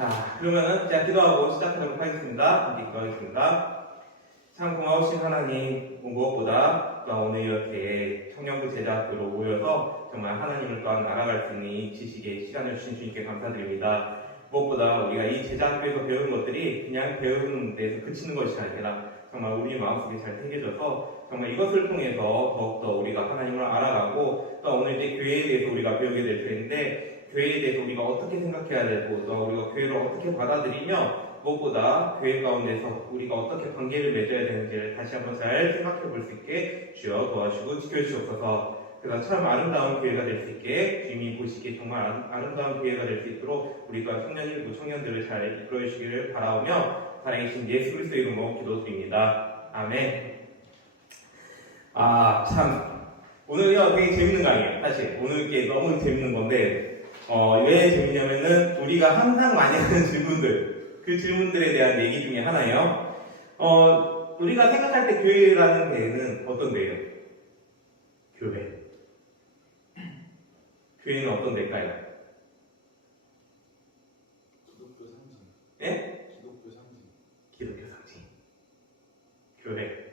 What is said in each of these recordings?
자, 그러면은 제가 기도하고 시작하도록 하겠습니다. 함께 기도하겠습니다. 참 고마우신 하나님, 무엇보다 오늘 이렇게 청년부 제자학교로 모여서 정말 하나님을 또한 알아갈 수 있는 이 지식의 시간을 주신 주님께 감사드립니다. 무엇보다 우리가 이 제자학교에서 배우는 것들이 그냥 배우는 데서 그치는 것이 아니라 정말 우리 마음속에 잘 새겨져서 정말 이것을 통해서 더욱더 우리가 하나님을 알아가고 또 오늘 이제 교회에 대해서 우리가 배우게 될 텐데 교회에 대해서 우리가 어떻게 생각해야 되고 또 우리가 교회를 어떻게 받아들이며 무엇보다 교회 가운데서 우리가 어떻게 관계를 맺어야 되는지를 다시 한번 잘 생각해 볼 수 있게 주여 도와주시고 지켜주시옵소서. 그래서 참 아름다운 교회가 될 수 있게 주님이 보시기에 정말 아름다운 교회가 될 수 있도록 우리가 청년일부 청년들을 잘 이끌어 주시기를 바라오며 살아계신 예수 그리스도의 이름으로 기도드립니다. 아멘. 참 오늘요 되게 재밌는 강의예요. 사실 오늘 게 너무 재밌는 건데 왜 재밌냐면은 우리가 항상 많이 하는 질문들, 그 질문들에 대한 얘기 중에 하나예요. 우리가 생각할 때 교회라는 데는 어떤 데예요? 교회. 교회는 어떤 데일까요? 기독교 상징. 예? 기독교 상징. 기독교 상징. 교회.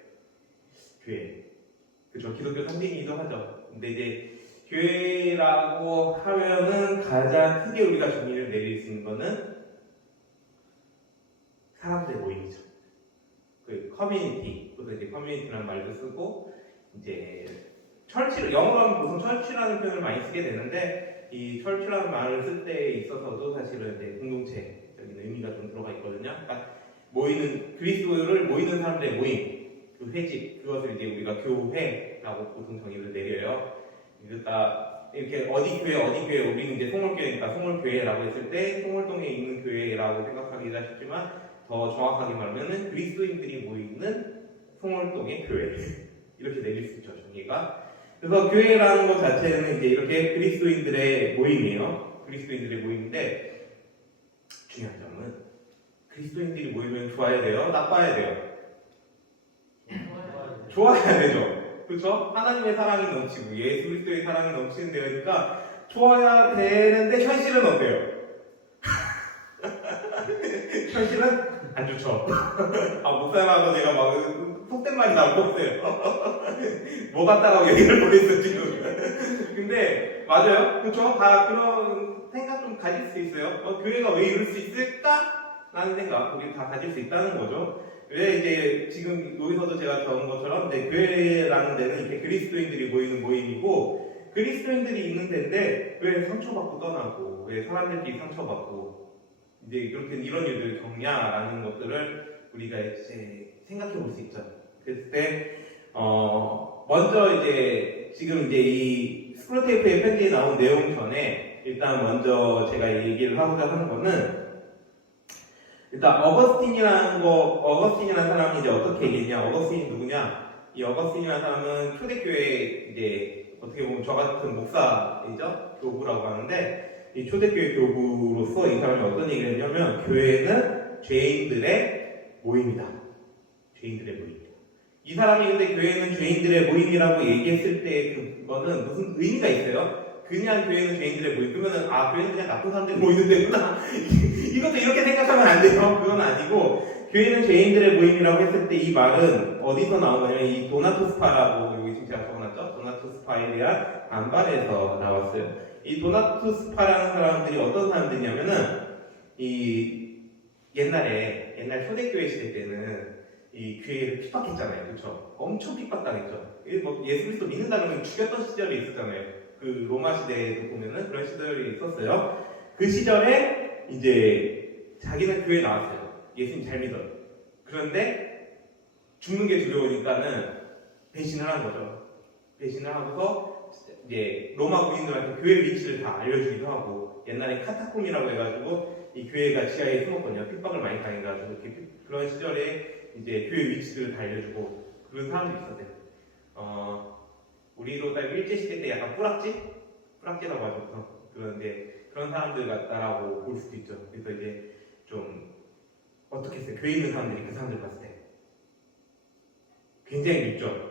그죠? 기독교 상징이기도 하죠. 근데 이제 교회라고 하면은 가장 크게 우리가 정의를 내릴 수 있는 거는 사람들의 모임이죠. 그 커뮤니티, 그래서 이제 커뮤니티라는 말도 쓰고 이제 철치를 영어로 하면 보통 철치라는 표현을 많이 쓰게 되는데 이 철치라는 말을 쓸 때 있어서도 사실은 이제 공동체적인 의미가 좀 들어가 있거든요. 그러니까 모이는 그리스도를 모이는 사람들의 모임, 그 회집, 그것을 이제 우리가 교회라고 보통 정의를 내려요. 그러니까 이렇게 어디 교회 우리는 이제 송월교회니까 송월교회라고 했을 때 송월동에 있는 교회라고 생각하기가 쉽지만 더 정확하게 말하면은 그리스도인들이 모이는 송월동의 교회 이렇게 내릴 수 있죠 정의가. 그래서 교회라는 것 자체는 이제 이렇게 그리스도인들의 모임이에요. 그리스도인들의 모임인데 중요한 점은 그리스도인들이 모이면 좋아야 돼요, 나빠야 돼요? 좋아야 되죠. 그렇죠? 하나님의 사랑이 넘치고 예수 그리스도의 사랑이 넘치는 데니까 좋아야 되는데 현실은 어때요? 현실은 안 좋죠. 목사님하고 제가 막 속된 말이 나올 거 없어요. 뭐 갖다가 얘기를 보냈어 지금. 근데 맞아요. 그렇죠? 다 그런 생각 좀 가질 수 있어요. 교회가 왜 이럴 수 있을까? 라는 생각 우리 다 가질 수 있다는 거죠. 왜 이제 지금 여기서도 제가 적은 것처럼 이제 교회라는 데는 이렇게 그리스도인들이 모이는 모임이고 그리스도인들이 있는 데인데 왜 상처받고 떠나고 왜 사람들끼리 상처받고 이제 이렇게 이런 일들을 겪냐라는 것들을 우리가 이제 생각해 볼 수 있죠. 그랬을 때 먼저 이제 지금 이제 이 스크롤테이프의 편지에 나온 내용 전에 일단 먼저 제가 얘기를 하고자 하는 거는 일단 어거스틴이라는 사람이 이제 어떻게 얘기했냐? 어거스틴이 누구냐? 이 어거스틴이라는 사람은 초대교회 이제 어떻게 보면 저 같은 목사이죠? 교부라고 하는데 이 초대교회 교부로서 이 사람이 어떤 얘기를 했냐면 교회는 죄인들의 모임이다. 죄인들의 모임. 이 사람이 근데 교회는 죄인들의 모임이라고 얘기했을 때 그거는 무슨 의미가 있어요? 그냥 교회는 죄인들의 모임. 그러면은 교회는 그냥 나쁜 사람들이 모이는 데구나. 이것도 이렇게 생각하면 안 돼요. 그건 아니고 교회는 죄인들의 모임이라고 했을 때 이 말은 어디서 나온 거냐면 이 도나투스파라고 여기 지금 제가 적어놨죠. 도나투스파에 대한 반발에서 나왔어요. 이 도나투스파라는 사람들이 어떤 사람들이냐면은 이 옛날 초대교회 시대 때는 이 교회를 핍박했잖아요. 그렇죠? 엄청 핍박당했죠. 예수 그리스도 믿는다 그러면 죽였던 시절이 있었잖아요. 그 로마 시대에도 보면은 그런 시절이 있었어요. 그 시절에 이제 자기는 교회에 나왔어요. 예수님 잘 믿어요. 그런데 죽는 게 두려우니까는 배신을 한 거죠. 배신을 하고서 이제 로마 군인들한테 교회 위치를 다 알려주기도 하고 옛날에 카타콤이라고 해가지고 이 교회가 지하에 숨었거든요. 핍박을 많이 당해가지고 그런 시절에 이제 교회 위치들을 다 알려주고 그런 사람들이 있었대요. 우리로 따지면 일제시대 때 약간 뿌락지라고 하죠. 그런 사람들 같다라고 볼 수도 있죠. 그래서 이제 좀 어떻게 했어요? 교회 있는 사람들이 그 사람들 봤을 때 굉장히 밉죠.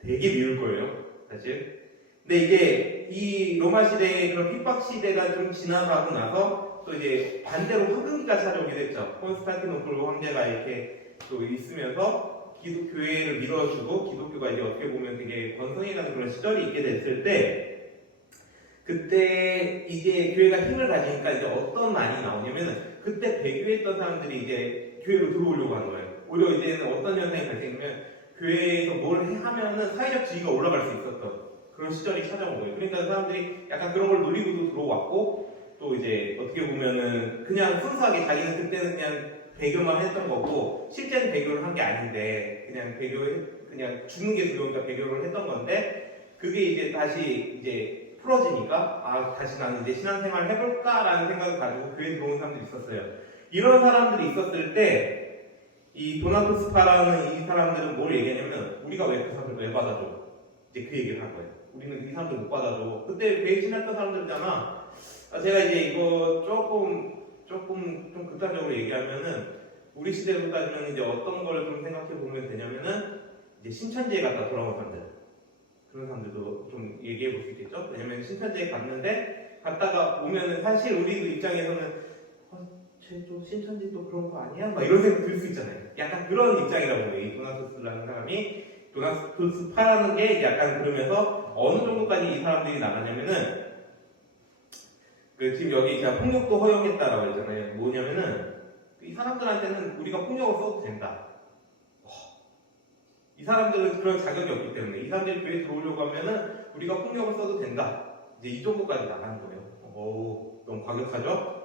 되게 미울 거예요, 사실. 근데 이제 이 로마 시대의 그런 핍박 시대가 좀 지나가고 나서 또 이제 반대로 황금기가 찾아오게 됐죠. 콘스탄티노플 황제가 이렇게 또 있으면서 교회를 밀어주고 기독교가 이제 어떻게 보면 되게 번성해가는 그런 시절이 있게 됐을 때 그때 이제 교회가 힘을 가지니까 이제 어떤 말이 나오냐면은 그때 배교했던 사람들이 이제 교회로 들어오려고 하는 거예요. 오히려 이제는 어떤 현상이 발생하면 교회에서 뭘 하면은 사회적 지위가 올라갈 수 있었던 그런 시절이 찾아온 거예요. 그러니까 사람들이 약간 그런 걸 노리고도 들어왔고 또 이제 어떻게 보면은 그냥 순수하게 자기는 그때는 그냥 배교만 했던 거고 실제는 배교를 한 게 아닌데 그냥 죽는 게 두려우니까 배교를 했던 건데 그게 이제 다시 이제 풀어지니까 다시 나는 이제 신앙생활을 해볼까라는 생각을 가지고 교회에 들어온 사람들이 있었어요. 이런 사람들이 있었을 때 이 도나토스파라는 이 사람들은 뭘 얘기하냐면 우리가 왜 그 사람들 왜 받아줘? 이제 그 얘기를 한 거예요. 우리는 이 사람들 못 받아줘. 그때 배신했던 사람들이잖아. 제가 이제 이거 조금 좀 극단적으로 얘기하면은 우리 시대로 따지면 이제 어떤 걸 좀 생각해 보면 되냐면은 이제 신천지에 갔다 돌아온 사람들 그런 사람들도 좀 얘기해 볼 수 있겠죠. 왜냐면 신천지에 갔다가 오면은 사실 우리 입장에서는 쟤도 신천지도 그런 거 아니야? 막 이런 생각 들 수 있잖아요. 약간 그런 입장이라고 해요. 이 도나토스라는 사람이 도나토스파라는 게 약간 그러면서 어느 정도까지 이 사람들이 나가냐면은 지금 여기 제가 폭력도 허용했다라고 했잖아요. 뭐냐면은 이 사람들한테는 우리가 폭력을 써도 된다. 이 사람들은 그런 자격이 없기 때문에 이 사람들이 교회에 들어오려고 하면은 우리가 폭력을 써도 된다. 이제 이 정도까지 나가는 거예요. 너무 과격하죠?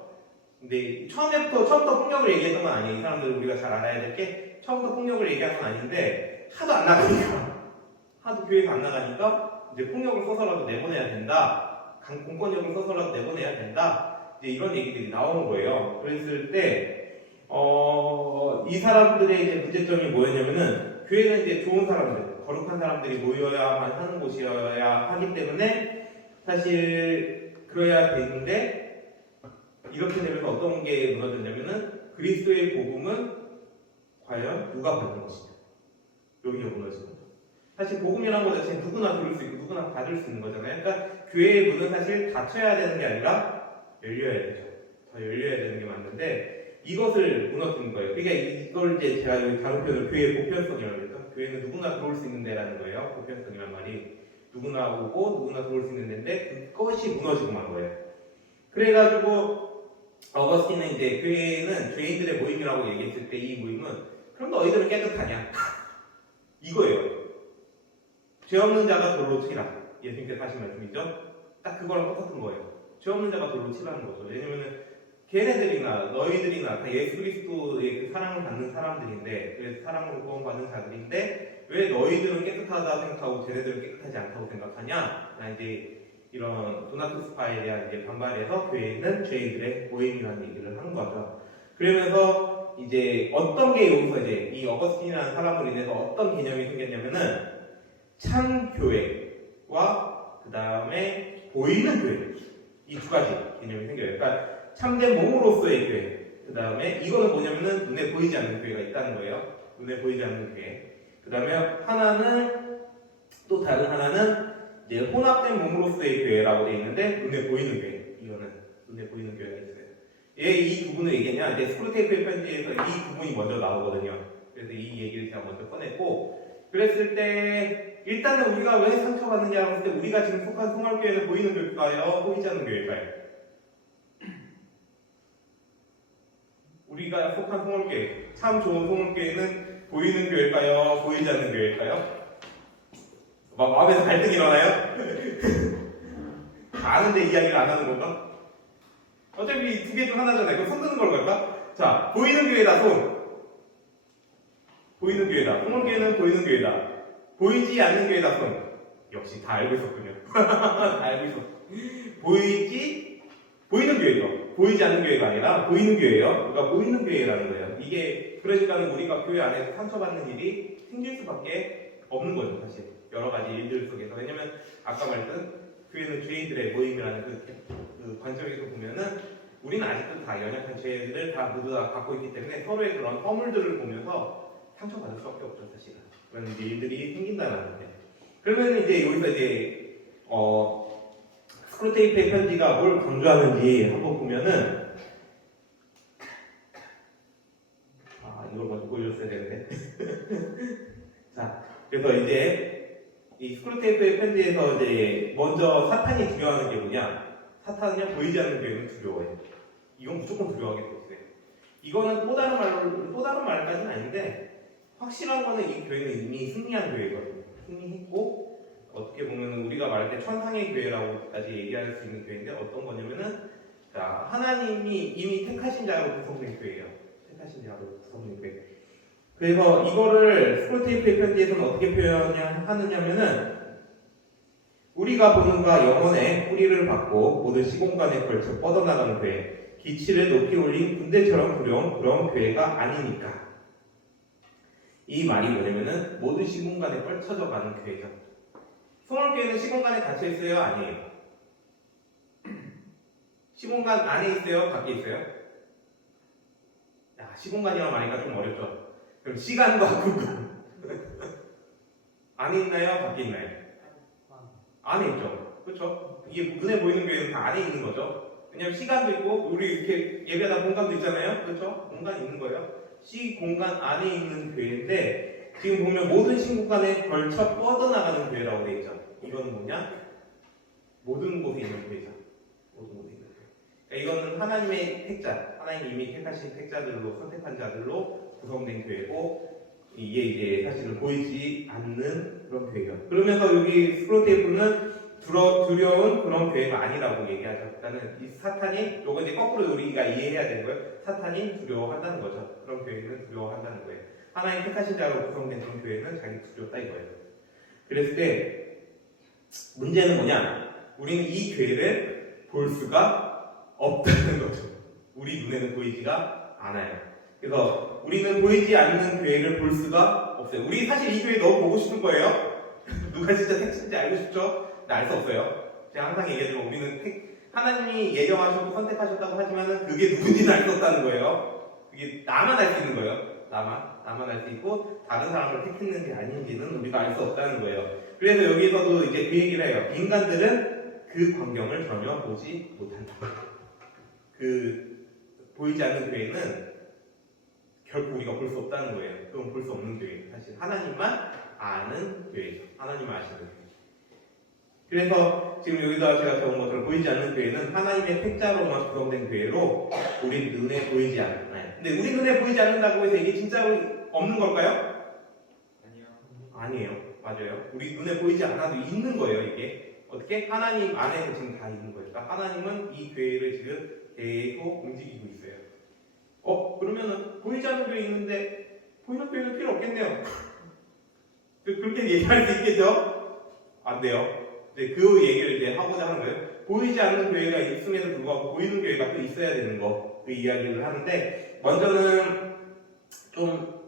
근데 처음부터 폭력을 얘기했던 건 아니에요. 이 사람들은 우리가 잘 알아야 될 게 처음부터 폭력을 얘기한 건 아닌데 하도 안 나가니까 하도 교회에서 안 나가니까 이제 폭력을 써서라도 내보내야 된다. 공권력을 써서라도 내보내야 된다. 이제 이런 얘기들이 나오는 거예요. 그랬을 때 이 사람들의 이제 문제점이 뭐였냐면은 교회는 이제 좋은 사람들, 거룩한 사람들이 모여야만 하는 곳이어야 하기 때문에 사실 그래야 되는데 이렇게 되면 어떤 게 무너졌냐면은 그리스도의 복음은 과연 누가 받는 것이냐 여기가 무너지는 거죠. 사실 복음이라는 것 자체는 누구나 들을 수 있고 누구나 받을 수 있는 거잖아요. 그러니까 교회의 문은 사실 닫혀야 되는 게 아니라 열려야 되죠. 더 열려야 되는 게 맞는데 이것을 무너뜨린 거예요. 그러니까 이걸 이제 제가 여기 다른 표현을 교회의 보편성이라고 했죠. 교회는 누구나 들어올 수 있는 데라는 거예요. 보편성이란 말이 누구나 오고 누구나 들어올 수 있는 데인데 그것이 무너지고 만 거예요. 그래가지고 어거스틴은 이제 교회는 죄인들의 모임이라고 얘기했을 때 이 모임은 그럼 너희들은 깨끗하냐? 이거예요. 죄 없는 자가 돌로 치라. 예수님께서 하신 말씀이죠. 딱 그거랑 똑같은 거예요. 죄 없는 자가 돌로 치라는 거죠. 왜냐면은 걔네들이나 너희들이나 다 예수 그리스도의 그 사랑을 받는 사람들인데 그래서 사랑으로 구원받는 자들인데 왜 너희들은 깨끗하다 생각하고 쟤네들은 깨끗하지 않다고 생각하냐? 이제 이런 도나토스파에 대한 이제 반발에서 교회는 죄인들의 모임이라는 얘기를 하는 거죠. 그러면서 이제 어떤 게 여기서 이제 이 어거스틴이라는 사람으로 인해서 어떤 개념이 생겼냐면은 참 교회와 그 다음에 보이는 교회 이 두 가지 개념이 생겨요. 그러니까 참된 몸으로서의 교회. 그 다음에 이거는 뭐냐면은 눈에 보이지 않는 교회가 있다는 거예요. 눈에 보이지 않는 교회. 그 다음에 또 다른 하나는 이제 혼합된 몸으로서의 교회라고 되어 있는데 눈에 보이는 교회. 이거는 눈에 보이는 교회가 있어요. 이 부분을 얘기하냐? 이제 스크루테이프의 편지에서 이 부분이 먼저 나오거든요. 그래서 이 얘기를 제가 먼저 꺼냈고 그랬을 때 일단은 우리가 왜 상처받느냐고 했을 때 우리가 지금 속한 송월교회는 보이는 교회일까요? 보이지 않는 교회일까요? 우리가 속한 송월교회, 참 좋은 송월교회는 보이는 교회일까요? 보이지 않는 교회일까요? 마음에서 갈등이 일어나요? 다 아는데 이야기를 안 하는 건가? 어차피 두 개 중 하나잖아요. 그럼 손 드는 걸 걸까? 자, 보이는 교회다, 손. 보이는 교회다. 송월교회는 보이는 교회다. 보이지 않는 교회다, 손. 역시 다 알고 있었군요. 다 알고 있었어. 보이는 교회죠. 보이지 않는 교회가 아니라 보이는 교회예요. 그러니까 보이는 교회라는 거예요. 이게 그러니까는 우리가 교회 안에서 상처받는 일이 생길 수밖에 없는 거죠, 사실. 여러 가지 일들 속에서. 왜냐면 아까 말했던 교회는 죄인들의 모임이라는 그 관점에서 보면은 우리는 아직도 다 연약한 죄들을 다 모두 다 갖고 있기 때문에 서로의 그런 허물들을 보면서 상처받을 수밖에 없죠, 사실은. 그런 이제 일들이 생긴다는 건데. 그러면 이제 여기서 이제 스크루테이프의 편지가 뭘 강조하는지 한번 보면은 그래서 이제 이 스크루테이프의 편지에서 이제 먼저 사탄이 두려워하는 게 뭐냐? 사탄은요 보이지 않는 교회는 두려워해요. 이건 무조건 두려워하게 돼 있어요. 이거는 또 다른 말까지는 아닌데 확실한 거는 이 교회는 이미 승리한 교회거든요. 승리했고 어떻게 보면 우리가 말할 때 천상의 교회라고까지 얘기할 수 있는 교회인데 어떤 거냐면은 자, 하나님이 이미 택하신 자로 구성된 교회예요. 택하신 자로 구성된 교회. 그래서 이거를 스크루테이프의 편지에서는 어떻게 표현하느냐면은 우리가 보는 바 영혼의 뿌리를 받고 모든 시공간에 걸쳐 뻗어나가는 교회, 기치를 높이 올린 군대처럼 두려운 그런 교회가 아니니까. 이 말이 뭐냐면은 모든 시공간에 펼쳐져 가는 교회죠. 성월교회는 시공간에 갇혀 있어요? 아니에요? 시공간 안에 있어요? 밖에 있어요? 야, 시공간이라는 말이니까 좀 어렵죠? 그럼 시간과 공간 안에 있나요? 밖에 있나요? 안에 있죠. 그렇죠? 이게 눈에 보이는 교회는 다 안에 있는 거죠. 왜냐면 시간도 있고 우리 이렇게 예배하다 공간도 있잖아요. 그렇죠? 공간이 있는 거예요. 시공간 안에 있는 교회인데 지금 보면 모든 시공간에 걸쳐 뻗어나가는 교회라고 되어 있죠. 이거는 뭐냐? 모든 곳에 있는 교회죠. 모든 곳에 있는 교회. 그러니까 이거는 하나님의 택자, 하나님이 이미 택하신 택자들로 선택한 자들로 구성된 교회고 이게 이제 사실은 보이지 않는 그런 교회예요. 그러면서 여기 스크루테이프는 두려운 그런 교회가 아니라고 얘기하죠. 그러니까 이 사탄이, 요거 이제 거꾸로 우리가 이해해야 되는 거예요. 사탄이 두려워한다는 거죠. 그런 교회는 두려워한다는 거예요. 하나님 택하신 자로 구성된 그런 교회는 자기 두렵다 이거예요. 그랬을 때 문제는 뭐냐? 우리는 이 교회를 볼 수가 없다는 거죠. 우리 눈에는 보이지가 않아요. 그래서 우리는 보이지 않는 교회를 볼 수가 없어요. 우리 사실 이 교회 너무 보고 싶은 거예요. 누가 진짜 택신지 알고 싶죠? 근데 알 수 없어요. 제가 항상 얘기하지만 우리는 하나님이 예정하셨고 선택하셨다고 하지만은 그게 누군지는 알 수 없다는 거예요. 그게 나만 알 수 있는 거예요. 나만 알 수 있고 다른 사람을 택했는지 아닌지는 우리가 알 수 없다는 거예요. 그래서 여기서도 이제 그 얘기를 해요. 인간들은 그 광경을 전혀 보지 못한다. 그 보이지 않는 교회는 결국 우리가 볼 수 없다는 거예요. 그건 볼 수 없는 교회예요. 사실 하나님만 아는 교회죠. 하나님만 아시는 교회. 그래서 지금 여기다 제가 적은 것처럼 보이지 않는 교회는 하나님의 택자로만 구성된 교회로 우리 눈에 보이지 않아요. 근데 우리 눈에 보이지 않는다고 해서 이게 진짜 없는 걸까요? 아니에요. 맞아요. 우리 눈에 보이지 않아도 있는 거예요. 이게 어떻게? 하나님 안에서 지금 다 있는 거예요. 그러니까 하나님은 이 교회를 지금 계속 움직이고 있어요. 그러면은 보이지 않는 교회 있는데 보이는 교회는 필요 없겠네요. 그렇게 얘기할 수 있겠죠? 안 돼요. 이제 그 얘기를 이제 하고자 하는 거예요. 보이지 않는 교회가 있음에도 불구하고 보이는 교회가 또 있어야 되는 거, 그 이야기를 하는데 먼저는 좀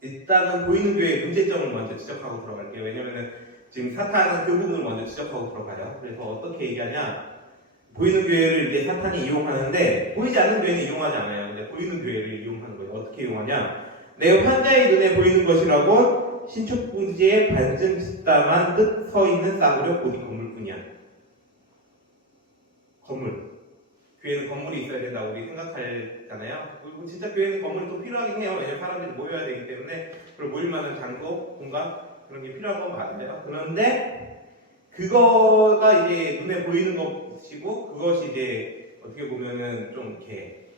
일단은 보이는 교회의 문제점을 먼저 지적하고 들어갈게요. 왜냐면은 지금 사탄은 그 부분을 먼저 지적하고 들어가요. 그래서 어떻게 얘기하냐? 보이는 교회를 이제 사탄이 이용하는데 보이지 않는 교회는 이용하지 않아요. 근데 보이는 교회를 이용하는 거예요. 어떻게 이용하냐? 내 환자의 눈에 보이는 것이라고 신축부지에 반쯤 짓다만 뜻 서 있는 싸구려 보디 건물뿐이야. 건물. 교회는 건물이 있어야 된다고 우리 생각하잖아요. 그리고 진짜 교회는 건물이 또 필요하긴 해요. 왜냐면 사람들이 모여야 되기 때문에 그리고 모일 만한 장소, 공간 그런 게 필요한 건 맞아요. 그런데 그거가 이제 눈에 보이는 것이고 그것이 이제 어떻게 보면은 좀 이렇게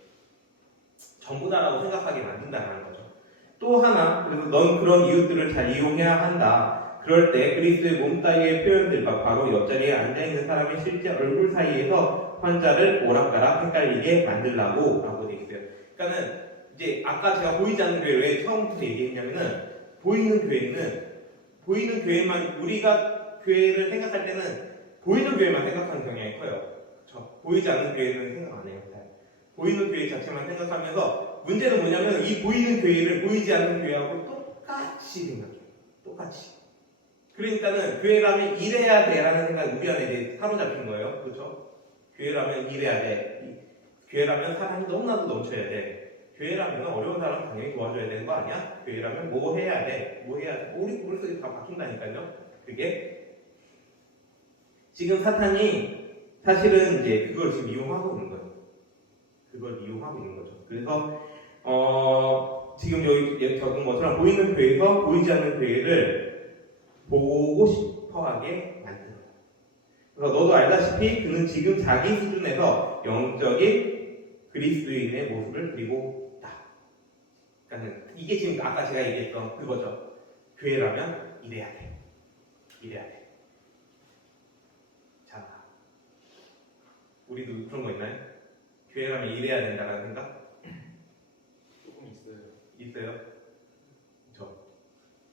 전부다라고 생각하게 만든다는 거죠. 또 하나, 그래서 넌 그런 이웃들을 잘 이용해야 한다. 그럴 때 그리스도의 몸 따위의 표현들과 바로 옆자리에 앉아있는 사람의 실제 얼굴 사이에서 환자를 오락가락 헷갈리게 만들라고 라고 되어 있어요. 그러니까는 이제 아까 제가 보이지 않는 교회 왜 처음부터 얘기했냐면은 보이는 교회만 우리가 교회를 생각할 때는 보이는 교회만 생각하는 경향이 커요. 그렇죠? 보이지 않는 교회는 생각 안 해요. 보이는 교회 자체만 생각하면서 문제는 뭐냐면 이 보이는 교회를 보이지 않는 교회하고 똑같이 생각해요. 똑같이. 그러니까는 교회라면 이래야 돼라는 생각이 우리 안에 이제 사로잡힌 거예요. 그렇죠? 교회라면 이래야 돼. 교회라면 사람이 너무나도 넘쳐야 돼. 교회라면 어려운 사람 당연히 도와줘야 되는 거 아니야? 교회라면 뭐 해야 돼? 뭐 해야 돼? 우리 머릿속이 다 바뀐다니까요. 그게 지금 사탄이 사실은 이제 그걸 지금 이용하고 있는 거예요. 그걸 이용하고 있는 거죠. 그래서 지금 여기 적은 것처럼 보이는 교회에서 보이지 않는 교회를 보고 싶어하게 만들어요. 그래서 너도 알다시피 그는 지금 자기 수준에서 영적인 그리스도인의 모습을 그리고 있다. 그러니까 이게 지금 아까 제가 얘기했던 그거죠. 교회라면 이래야 돼. 이래야 돼. 자, 우리도 그런 거 있나요? 교회라면 이래야 된다는 생각? 조금 있어요. 있어요? 저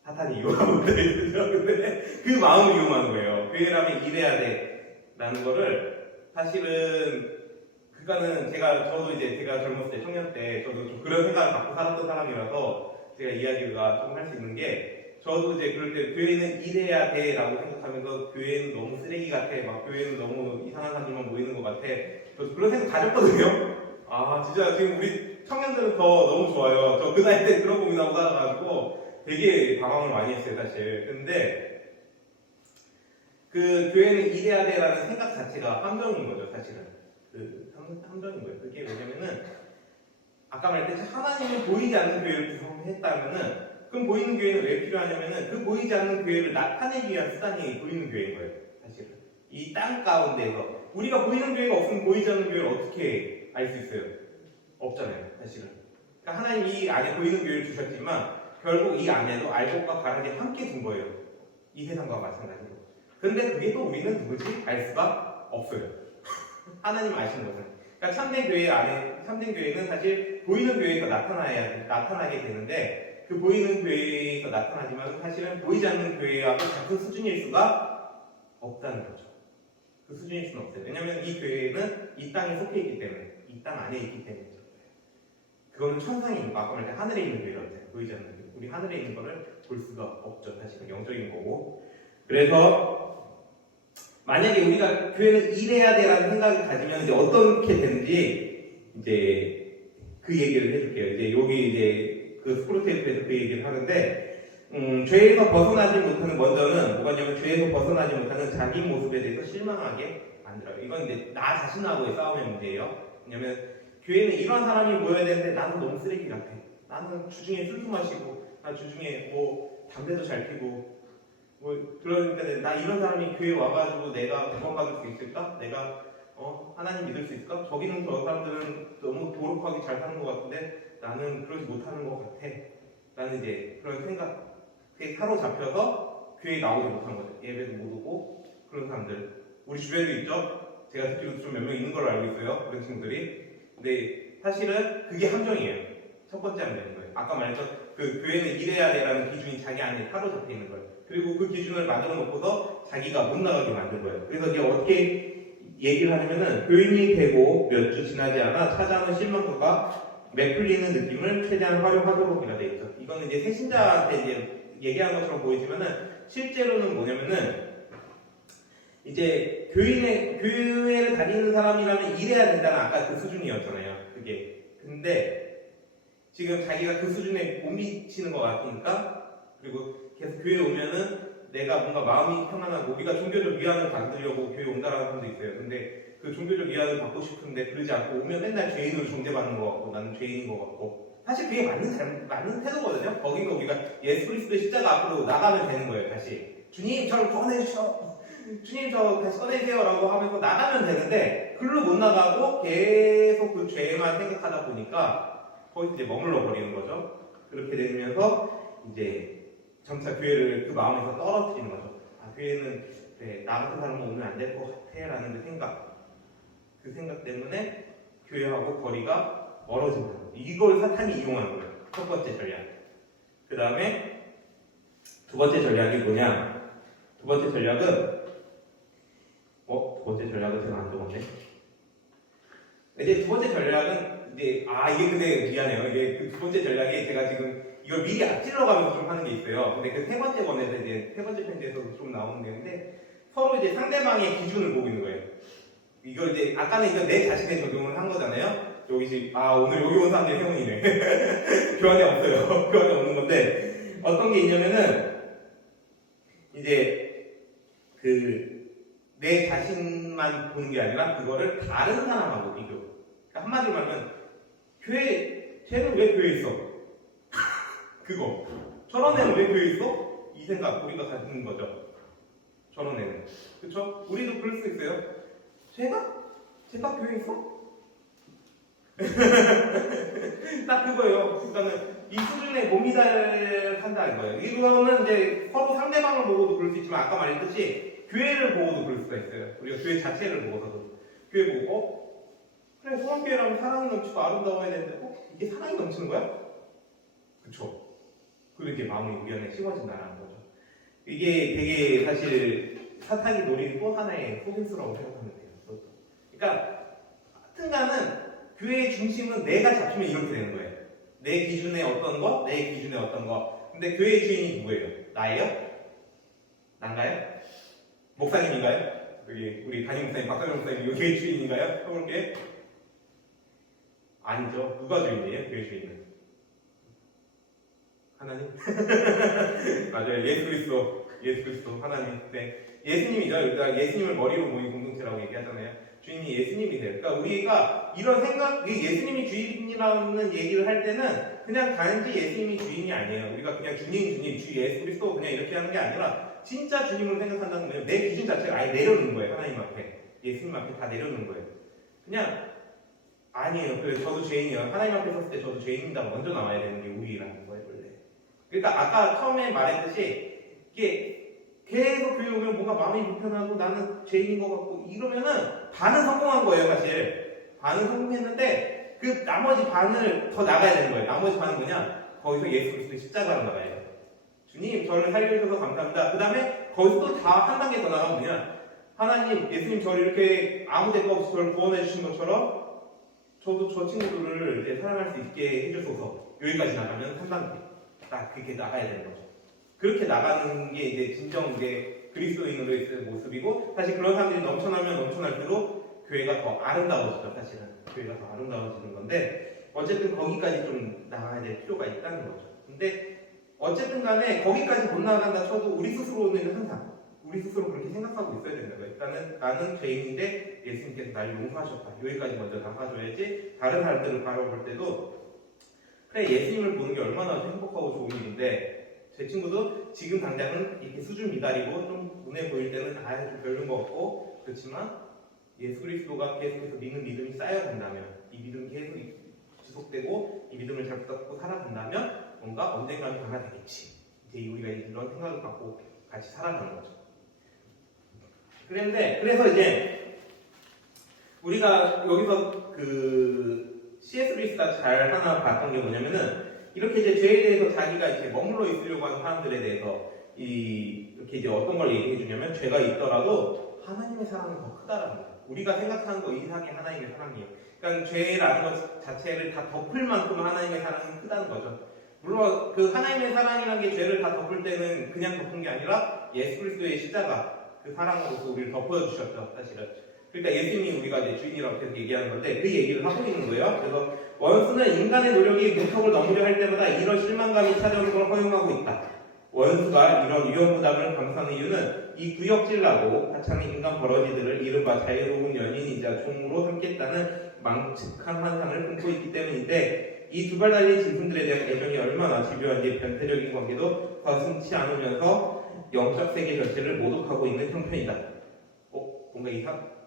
사탄이 이용하고 있거든요. 근데 그 마음을 이용하는 거예요. 교회라면 이래야 돼라는 거를 사실은 그러니까는 저도 이제 제가 젊었을 때 청년 때 저도 좀 그런 생각을 갖고 살았던 사람이라서 제가 이야기가 조금 할 수 있는 게 저도 이제 그럴 때 교회는 이래야 돼라고 생각하면서 교회는 너무 쓰레기 같아, 막 교회는 너무 이상한 사람들만 모이는 것 같아. 저도 그런 생각 가졌거든요. 아 진짜 지금 우리 청년들은 더 너무 좋아요. 저 그 나이 때 그런 고민하고 살아가지고 되게 방황을 많이 했어요 사실. 근데 그 교회는 이래야 돼라는 생각 자체가 함정인 거죠 사실은. 그 함정인 거예요. 그게 왜냐면은 아까 말했듯이 하나님이 보이지 않는 교회를 구성했다면은 그럼 보이는 교회는 왜 필요하냐면은 그 보이지 않는 교회를 나타내기 위한 수단이 보이는 교회인 거예요 사실은. 이 땅 가운데서 우리가 보이는 교회가 없으면 보이지 않는 교회를 어떻게 알 수 있어요? 없잖아요 사실은. 그러니까 하나님이 이 안에 보이는 교회를 주셨지만 결국 이 안에도 알 것과 바르게 함께 둔 거예요. 이 세상과 마찬가지로. 근데 그게 또 우리는 누구지? 알 수가 없어요. 하나님 아시는 것은. 그러니까 참된 교회 안에, 참된 교회는 사실 보이는 교회에서 나타나게 되는데 그 보이는 교회에서 나타나지만 사실은 보이지 않는 교회와 같은 수준일 수가 없다는 거죠. 그 수준일 수는 없어요. 왜냐하면 이 교회는 이 땅에 속해 있기 때문에, 이 땅 안에 있기 때문이죠. 그거는 천상에 있는 거, 아까 말했던 하늘에 있는 교회라고 했잖아요. 보이지 않는 교회. 우리 하늘에 있는 거를 볼 수가 없죠. 사실은 영적인 거고. 그래서 만약에 우리가 교회는 이래야 돼라는 생각을 가지면 이제 어떻게 되는지 이제 그 얘기를 해줄게요. 이제 여기 이제 그 스크루테이프에서 그 얘기를 하는데 죄에서 벗어나지 못하는 먼저는 뭐냐면 죄에서 벗어나지 못하는 자기 모습에 대해서 실망하게 만들어요. 이건 이제 나 자신하고의 싸움의 문제예요. 왜냐면 교회는 이런 사람이 모여야 되는데 나는 너무 쓰레기 같아. 나는 주중에 술도 마시고 나 주중에 뭐 담배도 잘 피고 뭐 그러니까 나 이런 사람이 교회 와가지고 내가 구원받을 수 있을까? 내가 하나님 믿을 수 있을까? 저기는 저 사람들은 너무 도덕하게 잘 사는 것 같은데 나는 그러지 못하는 것 같아. 나는 이제 그런 생각에 사로잡혀서 교회에 나오지 못한 거죠. 예배도 못 오고 그런 사람들 우리 주변에도 있죠. 제가 듣기로도 좀 몇 명 있는 걸로 알고 있어요. 그런 친구들이. 근데 사실은 그게 함정이에요. 첫 번째 함정인 거예요. 아까 말했던 그 교회는 이래야 돼라는 기준이 자기 안에 사로잡혀 있는 거예요. 그리고 그 기준을 만들어 놓고서 자기가 못 나가게 만든 거예요. 그래서 이제 어떻게 얘기를 하냐면은 교인이 되고 몇 주 지나지 않아 찾아오는 실망과 매풀리는 느낌을 최대한 활용하도록이라 돼 있죠. 이거는 이제 새신자한테 이제 얘기하는 것처럼 보이지만은 실제로는 뭐냐면은 이제 교회를 다니는 사람이라면 이래야 된다는 아까 그 수준이었잖아요. 그게. 근데 지금 자기가 그 수준에 못 미치는 것 같으니까 그리고 계속 교회에 오면은 내가 뭔가 마음이 편안하고 우리가 종교적 위안을 받으려고 교회에 온다라는 사람도 있어요. 근데 그 종교적 위안을 받고 싶은데 그러지 않고 오면 맨날 죄인으로 존재받는 것 같고 나는 죄인인 것 같고 사실 그게 맞는 태도거든요. 거기가 우리가 예수 그리스도의 십자가 앞으로 나가면 되는 거예요. 다시 주님 저를 꺼내주셔 주님 저 다시 꺼내세요 라고 하면서 나가면 되는데 글로 못 나가고 계속 그 죄만 생각하다 보니까 거기서 이제 머물러 버리는 거죠. 그렇게 되면서 이제 점차 교회를 그 마음에서 떨어뜨리는 거죠. 아, 교회는 그래, 나 같은 사람은 오면 안 될 것 같아 라는 그 생각 때문에 교회하고 거리가 멀어지는 거예요. 이걸 사탄이 이용하는 거예요. 첫 번째 전략. 그 다음에 두 번째 전략이 뭐냐? 두 번째 전략은 두 번째 전략은 제가 안 적었네. 이제 두 번째 전략은 이제 이게 근데 미안해요. 이게 그 두 번째 전략이 제가 지금 이걸 미리 앞질러 가면서 좀 하는 게 있어요. 근데 그 세 번째 번에서 이제 세 번째 편지에서도 좀 나오는 게 있는데 서로 이제 상대방의 기준을 보고 있는 거예요. 이걸 이제 아까는 이제 내 자신에 적용을 한 거잖아요. 여기 오늘 여기 온 사람들이 세훈이네. 교환이 없어요. 교환이 없는 건데 어떤 게 있냐면은 이제 내 자신만 보는 게 아니라 그거를 다른 사람하고 비교. 그러니까 한마디로 말하면 쟤는 왜 교회에 있어? 그거. 저런 애는 왜 교회에 있어? 이 생각 우리가 가지는 거죠. 저런 애는. 그쵸? 우리도 그럴 수 있어요. 제가 교회 있어? 딱 그거예요. 그러니까는 이 수준에 못 미달한다는 거예요. 이거는 이제 서로 상대방을 보고도 그럴 수 있지만 아까 말했듯이 교회를 보고도 그럴 수가 있어요. 우리가 교회 자체를 보고서도 교회 보고 그래 소원교회라면 사랑이 넘치고 아름다워야 되는데 이게 사랑이 넘치는 거야? 그쵸? 그렇게 마음이 우리 안에 심어진다는 거죠. 이게 되게 사실 사탄이 노리는 또 하나의 속임수라고 생각하면 돼요. 그러니까 하여튼간은 교회의 중심은 내가 잡히면 이렇게 되는 거예요. 내 기준에 어떤 거, 내 기준에 어떤 거. 근데 교회의 주인이 누구예요? 나예요? 난가요? 목사님인가요? 여기 우리 담임 목사님, 박사님 목사님 이 교회 주인인가요? 해볼게. 아니죠. 누가 주인이에요? 교회 주인은? 하나님? 맞아요. 예수 그리스도 하나님. 네. 예수님이죠. 그러니까 예수님을 머리로 모인 공동체라고 얘기하잖아요. 주인이 예수님이세요. 그러니까 우리가 이런 생각, 예수님이 주인이라는 얘기를 할 때는 그냥 단지 예수님이 주인이 아니에요. 우리가 그냥 주님, 주 예수 그리스도 그냥 이렇게 하는 게 아니라 진짜 주님으로 생각한다는 거예요. 내 기준 자체를 아예 내려놓는 거예요. 하나님 앞에. 예수님 앞에 다 내려놓는 거예요. 그냥 아니에요. 그래 저도 죄인이에요. 하나님 앞에 섰을 때 저도 죄인이다 먼저 나와야 되는 게 우리라는 거예요. 원래. 그러니까 아까 처음에 말했듯이 이게 계속 교회 오면 뭔가 마음이 불편하고 나는 죄인인 것 같고 이러면은 반은 성공한 거예요. 사실 반은 성공했는데 그 나머지 반을 더 나가야 되는 거예요. 나머지 반은 뭐냐? 거기서 예수 그리스도의 십자가로 나가야 돼요. 주님 저를 살려주셔서 감사합니다. 그 다음에 거기서 또 다 한 단계 더 나가면 뭐냐? 하나님 예수님 저를 이렇게 아무 데가 없이 저를 구원해 주신 것처럼 저도 저 친구들을 이제 사랑할 수 있게 해주소서. 여기까지 나가면 3단계 딱 그렇게 나가야 되는 거죠. 그렇게 나가는 게 이제 진정 이제 그리스도인으로의 모습이고 사실 그런 사람들이 넘쳐나면 넘쳐날수록 교회가 더 아름다워지죠. 사실은 교회가 더 아름다워지는 건데 어쨌든 거기까지 좀 나가야 될 필요가 있다는 거죠. 근데 어쨌든 간에 거기까지 못 나간다 쳐도 우리 스스로는 항상 우리 스스로 그렇게 생각하고 있어야 된다. 일단은 나는 죄인인데 예수님께서 나를 용서하셨다. 여기까지 먼저 나가줘야지 다른 사람들을 바라볼 때도 그래 예수님을 보는 게 얼마나 행복하고 좋은 일인데 제 친구도 지금 당장은 이렇게 수준 미달이고 좀 눈에 보일 때는 좀 별로인 것 같고 그렇지만 예수 그리스도가 계속해서 믿는 믿음이 쌓여간다면 이 믿음이 계속 지속되고 이 믿음을 잘 붙잡고 살아간다면 뭔가 언젠가는 변화되겠지. 이제 우리가 이런 생각을 갖고 같이 살아가는 거죠. 그래서 이제 우리가 여기서 그 C.S. 루이스가 잘 하나 봤던 게 뭐냐면은 이렇게 이제 죄에 대해서 자기가 이렇게 머물러 있으려고 하는 사람들에 대해서 이렇게 이제 어떤 걸 얘기해 주냐면 죄가 있더라도 하나님의 사랑은 더 크다라는 거예요. 우리가 생각하는 거 이상의 하나님의 사랑이에요. 그러니까 죄라는 것 자체를 다 덮을 만큼 하나님의 사랑은 크다는 거죠. 물론 그 하나님의 사랑이라는 게 죄를 다 덮을 때는 그냥 덮은 게 아니라 예수 그리스도의 십자가 그 사랑으로서 우리를 덮어주셨죠. 사실은. 그러니까 예수님이 우리가 이제 주인이라고 계속 얘기하는 건데 그 얘기를 하고 있는 거예요. 그래서 원수는 인간의 노력이 문턱을 넘으려 할 때마다 이런 실망감이 찾아오는 걸 허용하고 있다. 원수가 이런 위험부담을 감수하는 이유는 이 구역질나고 하찮은 인간 버러지들을 이른바 자유로운 연인이자 종으로 삼겠다는 망측한 환상을 품고 있기 때문인데 이 두 발 달린 짐승들에 대한 애정이 얼마나 집요한지 변태적인 관계도 거슴지 않으면서 영적 세계 전체를 모독하고 있는 형편이다. 뭔가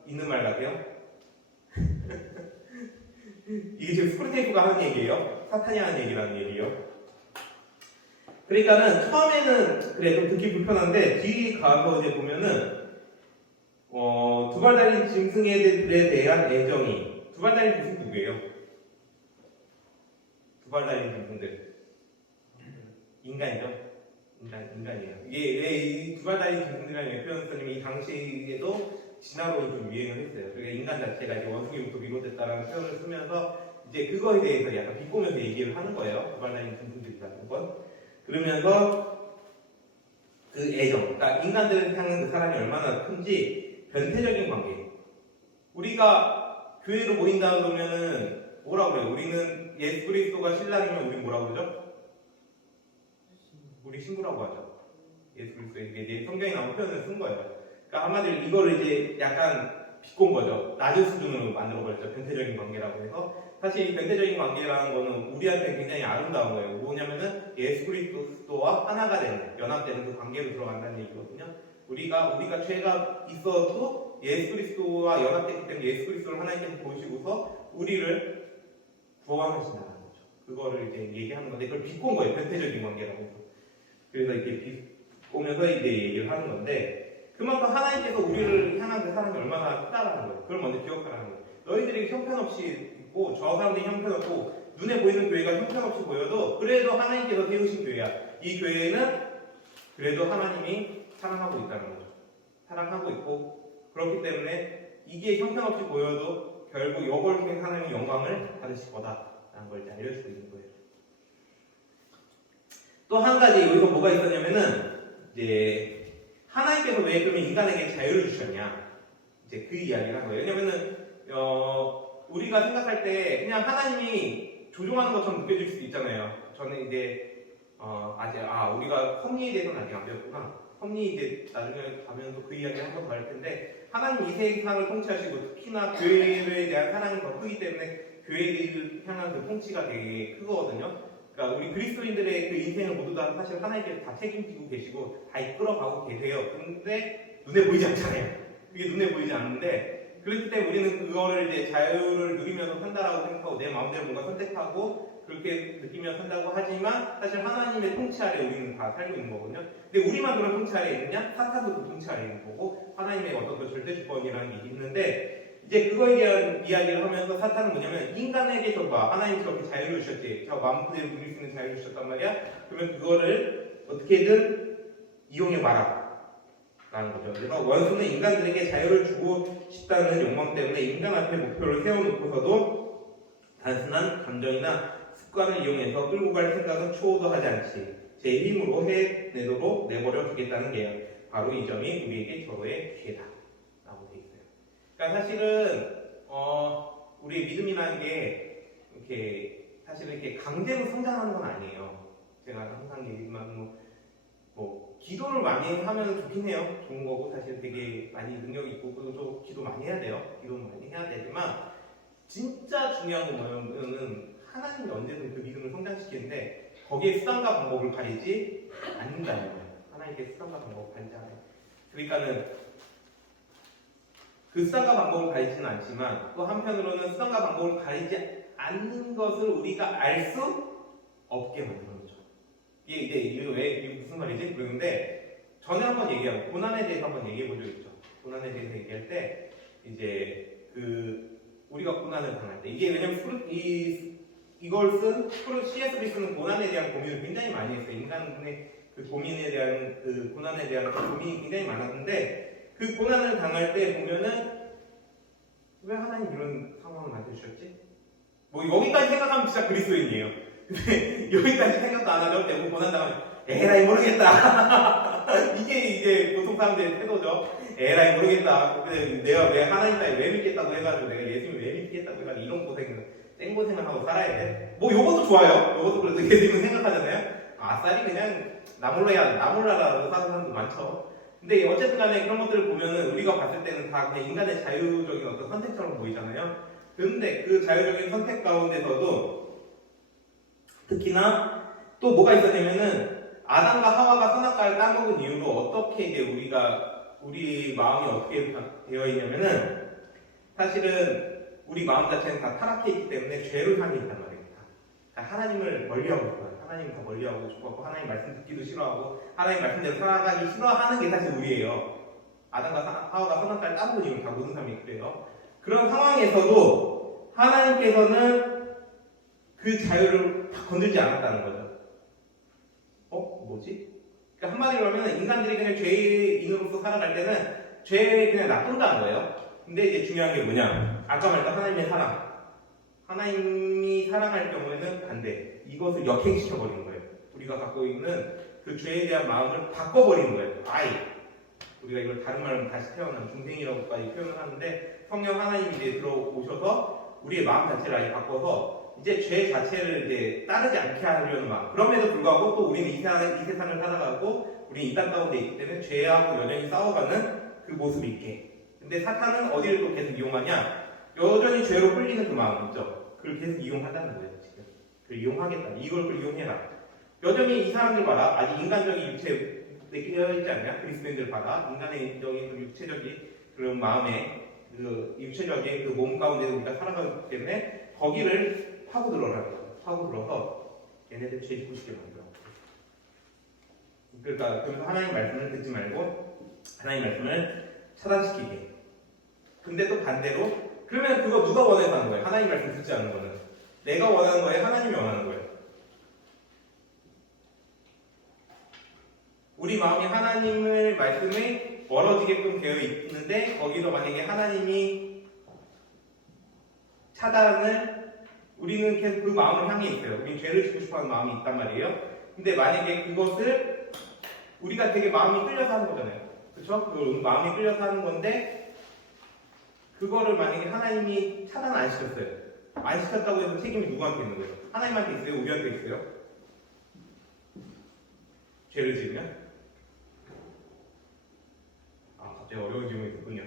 있는 말 같아요? 이게 지금 스크루테이프가 하는 얘기예요? 사탄이 하는 얘기라는 얘기예요? 그러니까는 처음에는 그래 좀 듣기 불편한데 뒤에 가서 이제 보면은 두 발 달린 짐승들에 대한 애정이 두 발 달린 짐승 누구예요? 두 발 달린 짐승들 인간이죠? 인간이에요. 이게 왜 이 두 발 달린 짐승들이라는 표현 선생님이 이 당시에도 진화론이 좀 유행을 했어요. 그러니까 인간 자체가 이제 원숭이부터 비롯됐다라는 표현을 쓰면서 이제 그거에 대해서 약간 비꼬면서 얘기를 하는 거예요. 두 발 달린 짐승들이라는 건. 그러면서 그 애정, 그러니까 인간들을 향한 그 사랑이 얼마나 큰지 변태적인 관계. 우리가 교회로 모인다 그러면은 뭐라 그래요? 우리는 예수 그리스도가 신랑이면 우리 뭐라 그러죠? 우리 신부라고 하죠. 예수 그리스도에게 이제 성경에 나온 표현을 쓴 거예요. 그러니까 한마디로 이거를 이제 약간 비꼰 거죠. 낮은 수준으로 만들어버렸죠. 변태적인 관계라고 해서 사실 이 변태적인 관계라는 거는 우리한테 굉장히 아름다운 거예요. 뭐냐면은 예수 그리스도와 하나가 되는, 연합되는 그 관계로 들어간다는 얘기거든요. 우리가 죄가 있어도 예수 그리스도와 연합됐기 때문에 예수 그리스도를 하나님께서 보시고서 우리를 구원하신다는 거죠. 그거를 이제 얘기하는 건데 그걸 비꼰 거예요. 변태적인 관계라고 해서. 그래서 이렇게 비꼬면서 이제 얘기를 하는 건데 그만큼 하나님께서 우리를 향한 그 사랑이 얼마나 크다라는 거예요. 그걸 먼저 기억하라는 거예요. 너희들에게 형편없이 있고 저 사람들이 형편없고 눈에 보이는 교회가 형편없이 보여도 그래도 하나님께서 세우신 교회야. 이 교회는 그래도 하나님이 사랑하고 있다는 거죠. 사랑하고 있고 그렇기 때문에 이게 형편없이 보여도 결국 이걸 통해 하나님의 영광을 받으실 거다라는 걸 이제 알려주고 있는 거예요. 또 한 가지 여기서 뭐가 있었냐면은 이제 하나님께서 왜 그러면 인간에게 자유를 주셨냐 이제 그 이야기를 한 거예요. 왜냐면은 우리가 생각할 때 그냥 하나님이 조종하는 것처럼 느껴질 수도 있잖아요. 저는 이제 우리가 섭리에 대해서는 아직 안 배웠구나. 섭리 이제 나중에 가면서 그 이야기 한 번 더 할 텐데 하나님 이 세상을 통치하시고 특히나 교회에 대한 사랑이 더 크기 때문에 교회를 향한 그 통치가 되게 크거든요. 그러니까 우리 그리스도인들의 그 인생을 모두 다 사실 하나님께서 다 책임지고 계시고 다 이끌어가고 계세요. 근데 눈에 보이지 않잖아요. 그게 눈에 보이지 않는데 그렇기 때문에 우리는 그거를 이제 자유를 누리면서 산다라고 생각하고 내 마음대로 뭔가 선택하고 그렇게 느끼며 산다고 하지만 사실 하나님의 통치 아래 우리는 다 살고 있는 거거든요. 근데 우리만 그런 통치 아래 있느냐? 사탄도 그 통치 아래 있는 거고 하나님의 어떤 그 절대 주권이라는 게 있는데 이제 그거에 대한 이야기를 하면서 사탄은 뭐냐면 인간에게 줘봐. 하나님 저렇게 자유를 주셨지. 저 마음대로 누릴 수 있는 자유를 주셨단 말이야. 그러면 그거를 어떻게든 이용해봐라. 라는 거죠. 그래서 원수는 인간들에게 자유를 주고 싶다는 욕망 때문에 인간 앞에 목표를 세워놓고서도 단순한 감정이나 습관을 이용해서 끌고 갈 생각은 추호도 하지 않지. 제 힘으로 해내도록 내버려 두겠다는 게요. 바로 이 점이 우리에게 서로의 죄다. 라고 돼 있어요. 그러니까 사실은 우리의 믿음이라는 게 이렇게 사실 이렇게 강제로 성장하는 건 아니에요. 제가 항상 얘기만 기도를 많이 하면 좋긴 해요. 좋은 거고 사실 되게 많이 능력 있고 그리고 또 기도 많이 해야 돼요. 기도 많이 해야 되지만 진짜 중요한 건 뭐냐면은 하나님이 언제든 그 믿음을 성장시키는데 거기에 수단과 방법을 가리지 않는다는 거예요. 하나님께 수단과 방법을 가리지 않아요. 그러니까는 그 수단과 방법을 가리지는 않지만 또 한편으로는 수단과 방법을 가리지 않는 것을 우리가 알 수 없게 만드는 거죠. 이게 무슨 말이지? 그런데 전에 한번 얘기하고 고난에 대해서 한번 얘기해 본 적 있죠. 고난에 대해서 얘기할 때 이제 우리가 고난을 당할 때 이게 왜냐면 이걸 쓴 C.S. 루이스는 고난에 대한 고민을 굉장히 많이 했어요. 인간의 그 고민에 대한 그 고난에 대한 그 고민이 굉장히 많았는데 그 고난을 당할 때 보면은 왜 하나님 이런 상황을 만드셨지? 여기까지 생각하면 진짜 그리스도인이에요. 근데 여기까지 생각도 안 하죠. 대부분 고난당하면 에라이 모르겠다. 이게 보통 사람들의 태도죠. 에라이 모르겠다. 근데 내가 왜 하나님 따위 왜 믿겠다고 해가지고 내가 예수님을 왜 믿겠다고 해가지고 이런 생고생을 하고 살아야 돼. 요것도 좋아요. 요것도 그래도 예수님은 생각하잖아요. 아싸리 그냥 나몰라라고 사는 사람도 많죠. 근데 어쨌든 간에 그런 것들을 보면은 우리가 봤을 때는 다 그냥 인간의 자유적인 어떤 선택처럼 보이잖아요. 그런데 그 자유적인 선택 가운데서도 특히나 또 뭐가 있었냐면은 아담과 하와가 선악과를 따먹은 이유로 어떻게 이제 우리 마음이 어떻게 되어 있냐면은 사실은 우리 마음 자체는 다 타락해 있기 때문에 죄를 향해 있단 말입니다. 하나님을 멀리하고 싶어요. 하나님을 더 멀리하고 싶어하고 하나님 말씀 듣기도 싫어하고 하나님 말씀대로 살아가기 싫어하는 게 사실 우리예요. 아담과 하와가 선악과를 따먹은 이유로 다 모든 사람이 그래요. 그런 상황에서도 하나님께서는 그 자유를 다 건들지 않았다는 거죠. 뭐지? 그러니까 한마디로 하면 인간들이 그냥 죄인으로서 살아갈 때는 죄에 그냥 놔둔다는 거예요. 근데 이제 중요한 게 뭐냐? 아까 말했던 하나님의 사랑. 하나님이 사랑할 경우에는 안 돼. 이것을 역행시켜버리는 거예요. 우리가 갖고 있는 그 죄에 대한 마음을 바꿔버리는 거예요. 우리가 이걸 다른 말로 다시 태어난 중생이라고까지 표현을 하는데 성령 하나님이 이제 들어오셔서 우리의 마음 자체를 아예 바꿔서 이제 죄 자체를 이제 따르지 않게 하려는 마음. 그럼에도 불구하고 또 우리는 이 세상을 살아가고 우리는 이 땅 가운데 있기 때문에 죄하고 여전히 싸워가는 그 모습이 있게. 근데 사탄은 어디를 또 계속 이용하냐? 여전히 죄로 끌리는 그 마음 있죠. 그걸 계속 이용한다는 거예요. 지금 그걸 이용하겠다. 이걸 이용해라. 여전히 이 사람들 봐라. 아직 인간적인 육체에 끼어있지 않냐? 그리스도인들 봐라. 인간의 그 육체적인 그런 마음에 그 육체적인 그 몸 가운데 우리가 살아가기 때문에 거기를 파고들어라는 거예요. 파고들어서 얘네들 죄 짓고 싶게 만들어. 그러니까 그래서 하나님 말씀을 듣지 말고 하나님 말씀을 차단시키게. 근데 또 반대로 그러면 그거 누가 원해서 하는 거예요? 하나님 말씀 듣지 않는 거는 내가 원하는 거예요? 하나님이 원하는 거예요? 우리 마음이 하나님을 말씀에 멀어지게끔 되어 있는데 거기서 만약에 하나님이 차단을 우리는 계속 그 마음을 향해 있어요. 우리 죄를 짓고 싶어하는 마음이 있단 말이에요. 근데 만약에 그것을 우리가 되게 마음이 끌려서 하는 거잖아요. 그렇죠? 그 마음이 끌려서 하는 건데 그거를 만약에 하나님이 차단 안 시켰어요. 안 시켰다고 해서 책임이 누구한테 있는 거예요? 하나님한테 있어요? 우리한테 있어요? 죄를 지으면? 갑자기 어려운 질문이 있군요.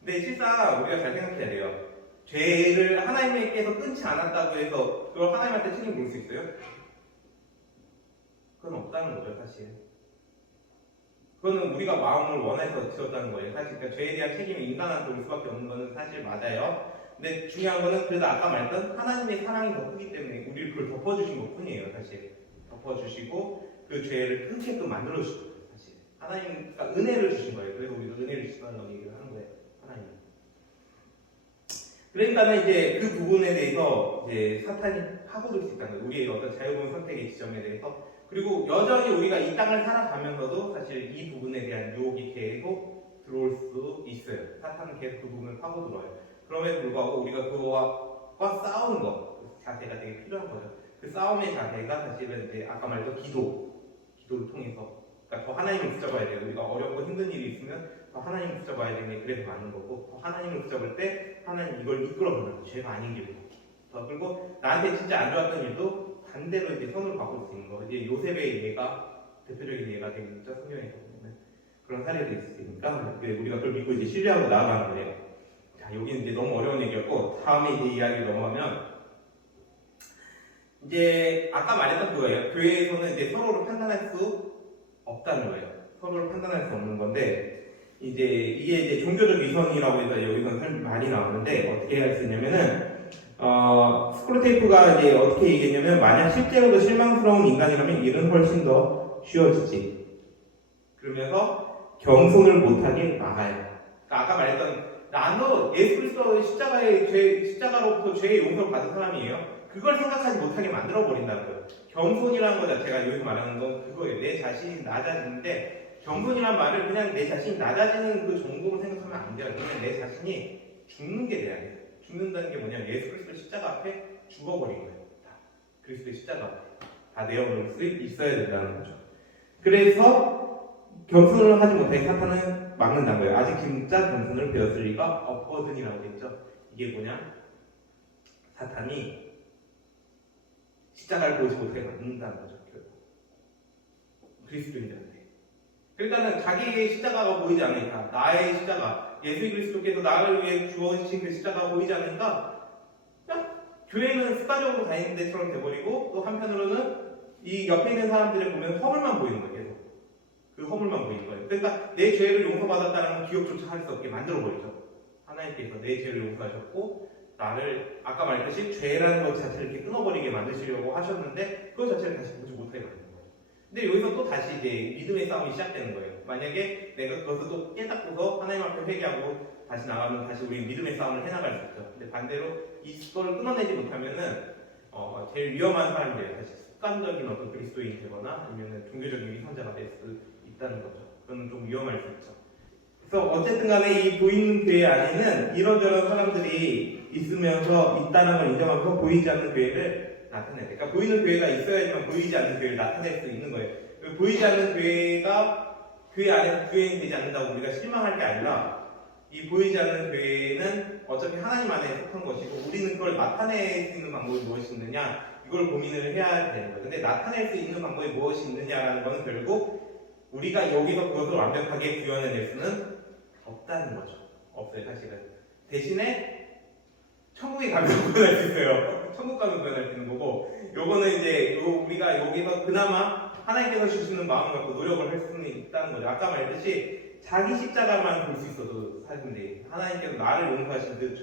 근데 실상 우리가 잘 생각해야 돼요. 죄를 하나님께서 끊지 않았다고 해서 그걸 하나님한테 책임 물을 수 있어요? 그건 없다는 거죠, 사실. 그거는 우리가 마음을 원해서 지었다는 거예요. 사실 그러니까 죄에 대한 책임이 인간한테 올 수밖에 없는 거는 사실 맞아요. 근데 중요한 거는 그래도 아까 말했던 하나님의 사랑이 더 크기 때문에 우리를 그걸 덮어주신 것 뿐이에요, 사실. 덮어주시고 그 죄를 끊게끔 만들어주신 거예요, 사실. 하나님과 은혜를 주신 거예요. 그래서 우리가 은혜를 주신다는 얘기를 하는 거예요, 하나님. 그러니까는 이제 그 부분에 대해서 이제 사탄이 파고들 수 있다는 거예요. 우리의 어떤 자유로운 선택의 지점에 대해서. 그리고 여전히 우리가 이 땅을 살아가면서도 사실 이 부분에 대한 유혹이 계속 들어올 수 있어요. 사탄은 계속 그 부분을 파고들어요. 그럼에도 불구하고 우리가 그거와 싸우는 것, 자세가 되게 필요한 거죠. 그 싸움의 자세가 사실은 이제 아까 말했던 기도를 통해서. 그러니까 더 하나님을 붙잡아야 돼요. 우리가 어렵고 힘든 일이 있으면 더 하나님을 붙잡아야 되는 게 그래서 맞는 거고, 더 하나님을 붙잡을 때 하나님 이걸 이끌어보는 거예요. 죄가 아닌 길로. 더 그리고 나한테 진짜 안 좋았던 일도 반대로 이제 손을 바꿀 수 있는 거. 이제 요셉의 예가 대표적인 예가 되겠죠. 성경에서 보면 그런 사례도 있으니까 우리가 그걸 믿고 이제 신뢰하고 나아가는 거예요. 자, 여기는 이제 너무 어려운 얘기였고 다음에 이제 이야기 넘어가면 이제 아까 말했던 그거예요. 교회에서는 이제 서로를 판단할 수 없다는 거예요. 서로를 판단할 수 없는 건데 이제 이게 이제 종교적 위선이라고 해서 여기서 많이 나오는데 어떻게 할 수 있냐면은 스크루테이프가 이제 어떻게 얘기했냐면 만약 실제로도 실망스러운 인간이라면 일은 훨씬 더 쉬워지지. 그러면서 겸손을 못하게 막아요. 그러니까 아까 말했던 나도 예수 그리스도의 십자가로부터 죄의 용서를 받은 사람이에요. 그걸 생각하지 못하게 만들어 버린다는 거예요. 겸손이라는 거 자체가 여기서 말하는 건 그거예요. 내 자신이 낮아지는데 겸손이란 말을 그냥 내 자신이 낮아지는 그 정도로 생각하면 안 돼요. 그냥 내 자신이 죽는 게 돼야 돼요. 죽는다는 게 뭐냐면 예수 그리스도 십자가 앞에 죽어버린 거예요. 다 그리스도의 십자가 앞에 다 내어놓을 수 있어야 된다는 거죠. 그래서 겸손을 하지 못해 사탄은 막는다는 거예요. 아직 진짜 겸손을 배웠을 리가 없거든이라고 했죠. 이게 뭐냐? 사탄이 십자가를 보지 못하게 만든다는 거죠. 그리스도인들한테. 그러니까는 자기의 십자가가 보이지 않으니까 나의 십자가 예수 그리스도께서 나를 위해 주어지신 그 십자가가 보이지 않으니까 그냥 교회는 습관적으로 다니는 데처럼 돼버리고 또 한편으로는 이 옆에 있는 사람들을 보면 허물만 보이는 거예요. 계속. 그 허물만 보이는 거예요. 그러니까 내 죄를 용서받았다는 건 기억조차 할 수 없게 만들어버리죠. 하나님께서 내 죄를 용서하셨고 나를 아까 말했듯이 죄라는 것 자체를 이렇게 끊어버리게 만드시려고 하셨는데 그것 자체를 다시 보지 못하게 만드는 거예요. 근데 여기서 또 다시 이제 믿음의 싸움이 시작되는 거예요. 만약에 내가 그것을 또 깨닫고서 하나님 앞에 회개하고 다시 나가면 다시 우리 믿음의 싸움을 해나갈 수 있죠. 근데 반대로 이걸 끊어내지 못하면은 제일 위험한 사람들이에요. 사실 습관적인 어떤 그리스도인이 되거나 아니면 종교적인 위선자가 될 수 있다는 거죠. 그거는 좀 위험할 수 있죠. 그래서 어쨌든 간에 이 보이는 교회 안에는 이런저런 사람들이 있으면서 있다는 걸 인정하면서 보이지 않는 교회를 나타내야 돼. 그러니까 보이는 교회가 있어야지만 보이지 않는 교회를 나타낼 수 있는 거예요. 보이지 않는 교회가 교회 안에서 교회는 되지 않는다고 우리가 실망할 게 아니라 이 보이지 않는 교회는 어차피 하나님 안에 속한 것이고 우리는 그걸 나타낼 수 있는 방법이 무엇이 있느냐 이걸 고민을 해야 되는 거예요. 근데 나타낼 수 있는 방법이 무엇이 있느냐라는 것은 결국 우리가 여기서 그것을 완벽하게 구현해낼 수는 없다는 거죠. 없어요, 사실은. 대신에 천국에 가면 구현할 수 있어요. 천국 가면 구현할 수 있는 거고, 요거는 이제 우리가 여기서 그나마 하나님께서 주시는 마음을 갖고 노력을 할 수는 있다는 거죠. 아까 말했듯이 자기 십자가만 볼 수 있어도 사실인데 하나님께서 나를 용서하신 그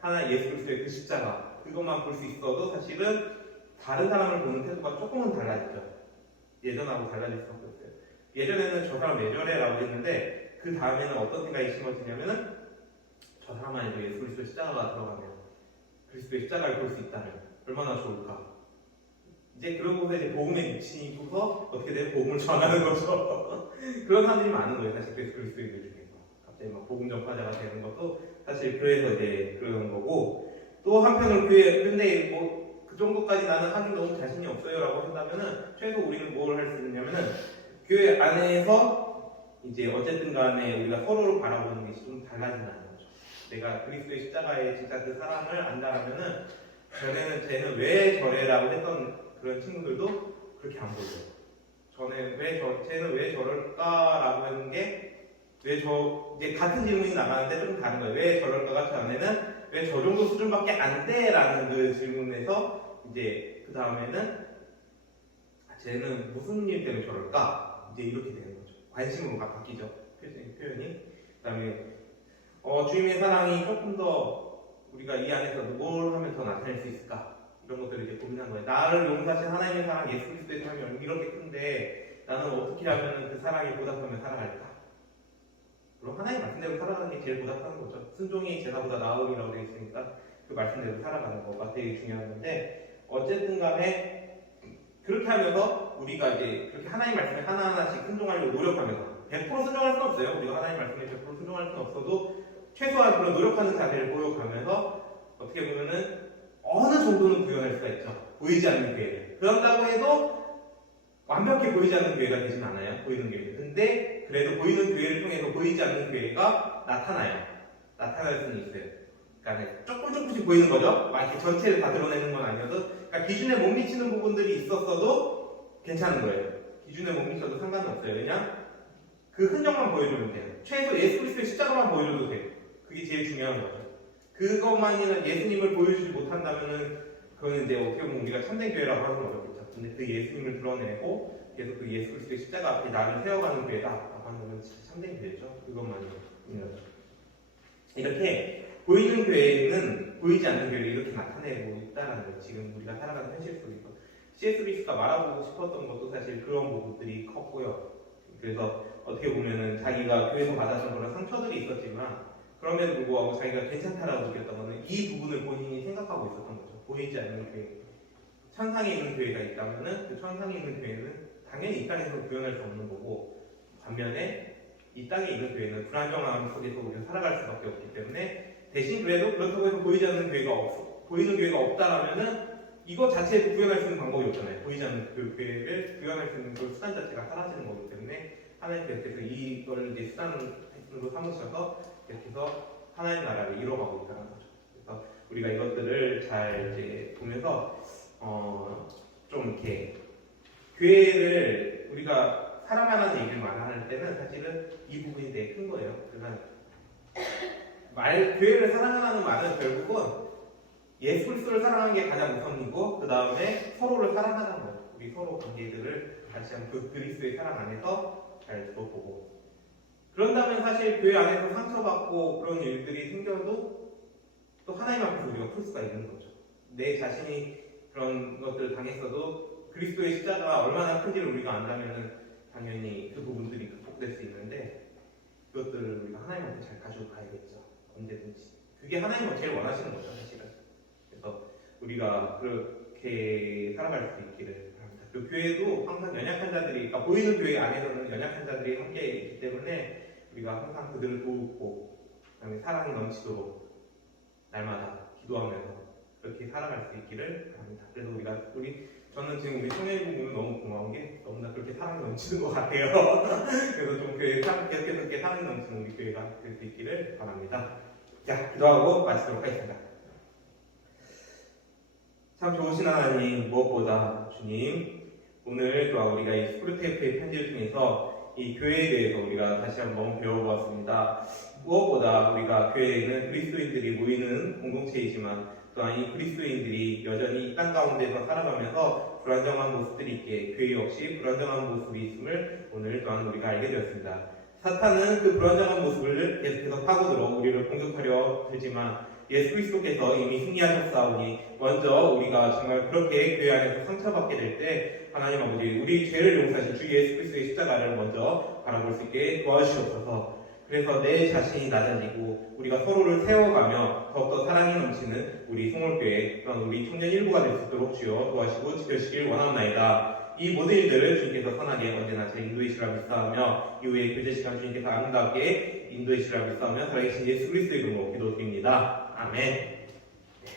하나 예수 그리스도의 그 십자가 그것만 볼 수 있어도 사실은 다른 사람을 보는 태도가 조금은 달라지죠. 예전하고 달라질 수밖에 없어요. 예전에는 저 사람 왜 저래라고 했는데 그 다음에는 어떤 생각이 심어지냐면은 저 사람만이도 예수 그리스도의 십자가가 들어가면 그리스도의 십자가를 볼 수 있다면 얼마나 좋을까. 이제 그러고서 이제 복음에 미치고서 어떻게 되면 복음을 전하는 거죠. 그런 사람들이 많은 거예요. 사실 그리스도인들 중에서 갑자기 막 복음 전파자가 되는 것도 사실 그래서 이제 그러는 거고, 또 한편으로 근데 뭐 그 정도까지 나는 하기 너무 자신이 없어요라고 한다면은 최소 우리는 뭘 할 수 있냐면은 교회 안에서 이제 어쨌든 간에 우리가 서로를 바라보는 게 좀 달라진다는 거죠. 내가 그리스도의 십자가에 진짜 그 사랑을 안다라면은 쟤는 왜 저래라고 했던 그런 친구들도 그렇게 안 보여요. 쟤는 왜 저럴까라고 하는 게, 이제 같은 질문이 나가는데 좀 다른 거예요. 왜 저럴까가 전에는 왜 저 정도 수준밖에 안 돼? 라는 그 질문에서 이제 그 다음에는 쟤는 무슨 일 때문에 저럴까? 이제 이렇게 되는 거죠. 관심으로 바뀌죠. 표현이. 그 다음에, 주님의 사랑이 조금 더 우리가 이 안에서 뭘 하면 더 나타낼 수 있을까? 이런 것들을 이제 고민한 거예요. 나를 용서하신 하나님의 사랑, 예수 그리스도의 사랑이 이렇게 큰데 나는 어떻게 하면 그 사랑에 보답하며 살아갈까? 그럼 하나님 말씀대로 살아가는 게 제일 보답하는 거죠. 순종이 제사보다 나으리라고 되어 있으니까 그 말씀대로 살아가는 거가 되게 중요한 건데, 어쨌든 간에 그렇게 하면서 우리가 이제 그렇게 하나님 말씀에 하나하나씩 순종하려고 노력하면서 100% 순종할 수는 없어요. 우리가 하나님 말씀에 100% 순종할 수는 없어도 최소한 그런 노력하는 자세를 보여가면서 어떻게 보면은 어느 정도는 구현할 수가 있죠. 보이지 않는 교회. 그런다고 해도 완벽히 보이지 않는 교회가 되진 않아요. 보이는 교회. 근데 그래도 보이는 교회를 통해서 보이지 않는 교회가 나타나요. 나타날 수는 있어요. 그러니까 조금씩 보이는 거죠. 막 이렇게 전체를 다 드러내는 건 아니어도, 그러니까 기준에 못 미치는 부분들이 있었어도 괜찮은 거예요. 기준에 못 미쳐도 상관은 없어요. 그냥 그 흔적만 보여주면 돼요. 최소 예수 그리스도의 십자가만 보여줘도 돼요. 그게 제일 중요한 거죠. 그것만이나 예수님을 보여주지 못한다면은 그거는 이제 어떻게 보면 우리가 참된 교회라고 하는 거죠. 근데 그 예수님을 드러내고 계속 그 예수 그리스도의 십자가 앞에 나를 세워가는 교회다라고 하는 건 진짜 참된 교회죠. 그것만이 있는 거죠. 이렇게 보이는 교회는 보이지 않는 교회를 이렇게 나타내고 있다라는 거예요. 지금 우리가 살아가는 현실 속에서 C.S. 루이스가 말하고 싶었던 것도 사실 그런 부분들이 컸고요. 그래서 어떻게 보면은 자기가 교회에서 받았던 그런 상처들이 있었지만 그럼에도 불구하고 자기가 괜찮다라고 느꼈던 거는 이 부분을 본인이 생각하고 있었던 거죠. 보이지 않는 교회. 천상에 있는 교회가 있다면은 그 천상에 있는 교회는 당연히 이 땅에서 구현할 수 없는 거고, 반면에 이 땅에 있는 교회는 불안정함 속에서 우리가 살아갈 수밖에 없기 때문에, 대신 그래도 그렇다고 해서 보이지 않는 교회가 보이는 교회가 없다라면은 이거 자체에 구현할 수 있는 방법이 없잖아요. 보이지 않는 그 교회를 구현할 수 있는 그 수단 자체가 사라지는 거기 때문에 하나님께서 이거를 이제 수단으로 삼으셔서 이렇게 해서 하나님 나라를 이뤄가고 있다는 거죠. 그래서 우리가 이것들을 잘 이제 보면서 좀 이렇게 교회를 우리가 사랑하는 얘기를 말할 때는 사실은 이 부분이 되게 큰 거예요. 그러니까 교회를 사랑하는 말은 결국은 예수 그리스도를 사랑하는 게 가장 우선이고, 그 다음에 서로를 사랑하는 거예요. 우리 서로 관계들을 다시 한번 그 그리스도의 사랑 안에서 잘 들어보고, 그런다면 사실 교회 안에서 상처받고 그런 일들이 생겨도 또 하나님 앞에서 우리가 풀 수가 있는 거죠. 내 자신이 그런 것들을 당했어도 그리스도의 십자가가 얼마나 큰지를 우리가 안다면 당연히 그 부분들이 극복될 수 있는데, 그것들을 우리가 하나님한테 잘 가지고 가야겠죠. 언제든지. 그게 하나님은 제일 원하시는 거죠, 사실은. 그래서 우리가 그렇게 살아갈 수 있기를 바랍니다. 그 교회도 항상 연약한 자들이, 그러니까 보이는 교회 안에서는 연약한 자들이 함께 있기 때문에 우리가 항상 그들을 돕고, 그다음에 사랑이 넘치도록 날마다 기도하면서 그렇게 살아갈 수 있기를 바랍니다. 그래서 저는 지금 우리 청년이 보면 너무 고마운 게 너무나 그렇게 사랑이 넘치는 것 같아요. 그래서 좀 계속해서 그렇게 사랑이 넘치는 우리 교회가 될 수 있기를 바랍니다. 자, 기도하고 마치도록 하겠습니다. 참 좋으신 하나님, 무엇보다 주님, 오늘 또한 우리가 이 스프르테이프의 편지를 통해서 이 교회에 대해서 우리가 다시 한번 배워보았습니다. 무엇보다 우리가 교회에는 그리스도인들이 모이는 공동체이지만 또한 이 그리스도인들이 여전히 이 땅 가운데서 살아가면서 불안정한 모습들이 있기에 교회 역시 불안정한 모습이 있음을 오늘 또한 우리가 알게 되었습니다. 사탄은 그 불안정한 모습을 계속해서 파고들어 우리를 공격하려 들지만 예수 그리스도께서 이미 승리하셨사오니 먼저 우리가 정말 그렇게 교회 안에서 상처받게 될 때 하나님 아버지 우리 죄를 용서하신 주 예수 그리스도의 십자가를 먼저 바라볼 수 있게 도와주시옵소서. 그래서 내 자신이 낮아지고 우리가 서로를 세워가며 더욱더 사랑이 넘치는 우리 송월교회 또한 우리 청년 일부가 될 수 있도록 주여 도와주시고 지켜주시길 원하옵나이다. 이 모든 일들을 주님께서 선하게 언제나 제 인도이시라 믿사오며 이후에 교제 시간 주님께서 아름답게 인도이시라 믿사오며 살아계신 예수 그리스도의 이름으로 기도드립니다. 아멘.